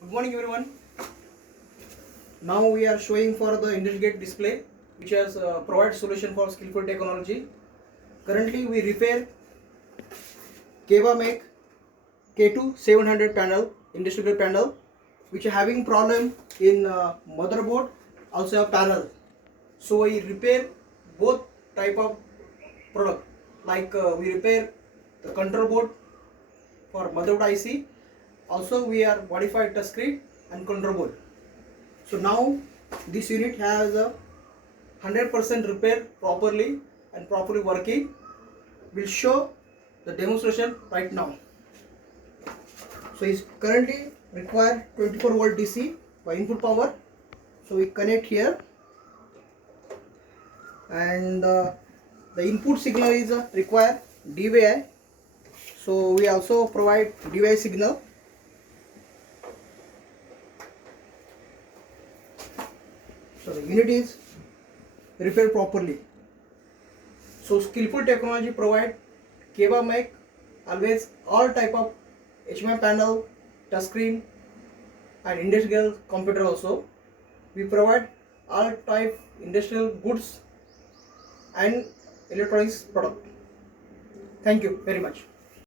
Good morning everyone. Now we are showing for the integrated display which has provide solution for Skillful Technology. Currently we repair KEBA make K2-700 panel, industrial panel, which are having problem in motherboard, also a panel. So we repair both type of product, like we repair the control board for motherboard IC. Also we are modified touch screen and control board. So now this unit has a 100% repair properly and properly working. We'll show the demonstration right now. So it's currently require 24 volt DC for input power. So we connect here, and the input signal is require DVI. So we also provide DVI signal. So the unit is repaired properly. So Skillful Technology provide KEBA make always all type of HMI panel, touchscreen and industrial computer also. We provide all type industrial goods and electronics product. Thank you very much.